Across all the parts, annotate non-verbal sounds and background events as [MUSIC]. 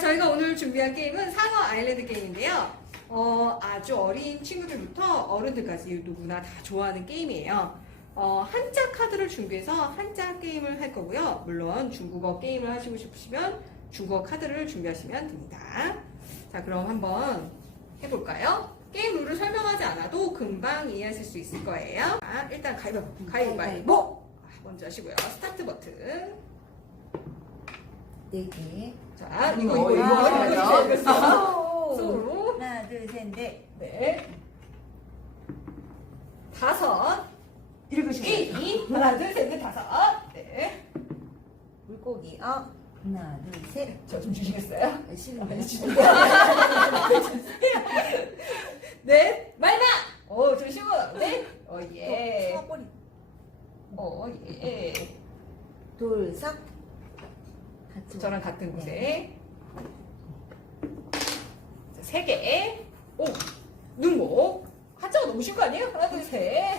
저희가 오늘 준비한 게임은 상어 아일랜드 게임인데요. 어, 아주 어린 친구들부터 어른들까지 누구나 다 좋아하는 게임이에요. 어, 한자 카드를 준비해서 한자 게임을 할 거고요. 물론 중국어 게임을 하시고 싶으시면 중국어 카드를 준비하시면 됩니다. 자, 그럼 한번 해볼까요? 게임 룰을 설명하지 않아도 금방 이해하실 수 있을 거예요. 자, 일단 가위바위보, 가위바위보! 먼저 하시고요. 스타트 버튼. 네 개. 자, 이거, 이거, 이거. 오. 손으로. 하나, 둘, 셋, 넷. 네. 다섯. 읽으시면 이. 하나, 둘, 셋, 넷, 다섯. 네. 물고기. 어. 하나, 둘, 셋. 저 좀 주시겠어요? 아, 싫은데. 넷. 말마! 오, 조심하고. 넷. 오, 예. 꼬리. 오, 예. 돌삭. 같이. 저랑 같은 곳에. 자, 세 개. 오, 눈목. 한자가 너무 쉬운 거 아니에요? 하나, 둘, 셋.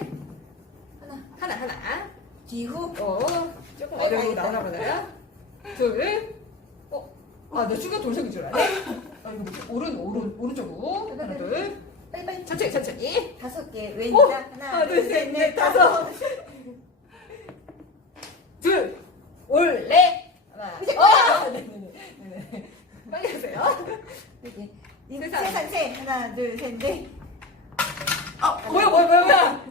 하나. 하나, 하나. 뒤후. 어, 조금 어려운 거. 나오나 보나요? 둘. 어, 아, 나 순간 돌석인 줄 알았네. 아, 이거 뭐지? 오른, 오른, 오른쪽으로. 하나, 둘. 빨리빨리. 천천히, 천천히. 다섯 개. 오! 왼쪽. 하나, 둘, 셋, 넷, 다섯. 둘. 올레. 하나. 어! 네네네. 네네. 빨리 개. 세상. 세상 세. 하나, 둘, 셋, 넷. 아, 뭐야, 뭐야, 뭐야, 뭐야.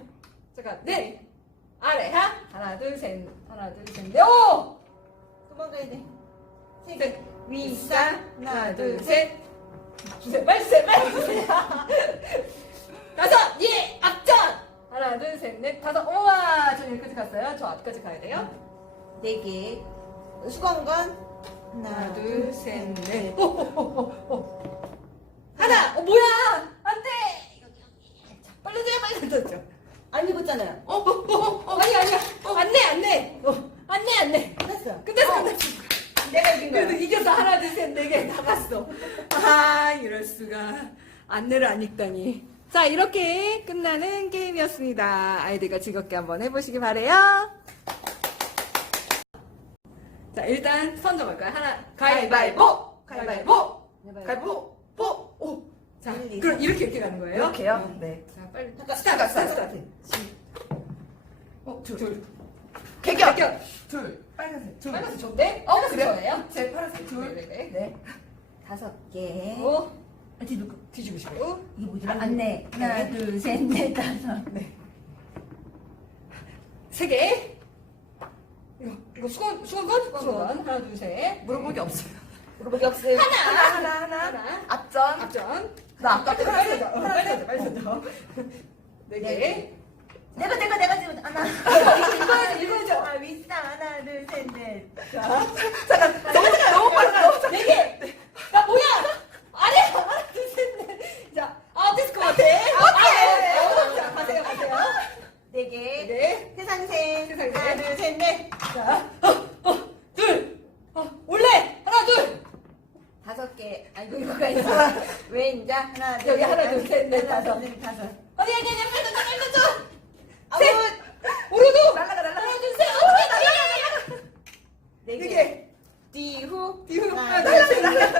잠깐, 네. 아래, 하. 하나, 둘, 셋. 하나, 둘, 셋, 넷. 오! 도망가야 돼. 셋. 윗상. 하나, 둘, 셋. 주세요. 빨리 주세요. 빨리 주세요. 다섯. 예. 앞전. 하나, 둘, 셋, 넷, 다섯. 우와. 저 여기까지 갔어요. 저 앞까지 가야 돼요. 네 개. 수건건. 하나, 둘, 셋, 넷. 오, 오, 오, 오, 오. 하나. 어, 뭐야. 안 돼. 자, 빨리 줘, 빨리 던져. 안 입었잖아요. 어, 어, 어, 어, 아니, 아니야. 어, 안 내, 안 내. 어, 안 내, 안 내. 끝났어. 끝났어, 끝났어. 내가 이긴 거야. 그래도 이겨서 하나, 둘, 셋, 네 개 나갔어. 아, 이럴 수가. 안내를 안 읽다니. 자, 이렇게 끝나는 게임이었습니다. 아이들과 즐겁게 한번 해보시기 바래요. 자, 일단 선 정할까요? 하나, 가위바위보! 가위바위보! 가위바위보! 보! 오! 자, 일, 이, 그럼 삼. 이렇게 이렇게 가는 거예요? 이렇게요? 네. 자, 빨리. 스타트, 스타트, 스타트. 어, 둘, 둘. 개격! 개격! 둘. 빨간색. 둘. 빨간색 좋네? 어, 그래요? 그래요? 제 파란색. 둘. 네 네 네. 네. 다섯 개. 오, 뒤로 뒤집으시고. 이게 뭐지? 안내. 하나, 둘, 셋, 넷, [LAUGHS] 다섯. 세 개. 이거, 이거 수건, 수건건? 수건건. 하나, 둘, 셋. 물어보기 없어요. 물어보기 없어요. 하나, 하나, 하나. 하나. 앞전. 앞전. 나 아까 빨리 빨리 던져, 빨리 던져. 네 개. 내가, 내가, 내가 지금 하나. [LAUGHS] 이거야죠, 이거야죠. 아, 윗상 하나, 둘, 셋, 넷. 자, 잠깐. 너무 잠깐 너무 빨라. 너무 잠깐. 네 개. 야, 뭐야? 아래 하나, 둘, 셋, 넷. 자, 아, 됐을 것 같아. 오케이. 자, 가세요, 가세요. 네 네 개. 개. 세상 셋. 세상 셋. 하나, 둘, 셋, 넷. 자, 어, 어, 둘. 어, 올레. 하나, 둘. 다섯 개. 아이고, 이거가 있어. 왼자 하나, 둘, 여기 하나, 셋, 둘, 셋, 넷, 하나, 다섯. 둘, 셋, 다섯. 아니, 아니, 아니, 빨리 던져, 빨리. 아우, 셋. 오르도. 날라가, 날라가. 하나, 둘, 셋. 어, 네네 개. 뒤후. 하나, 둘, 둘, 셋, 셋. 넷.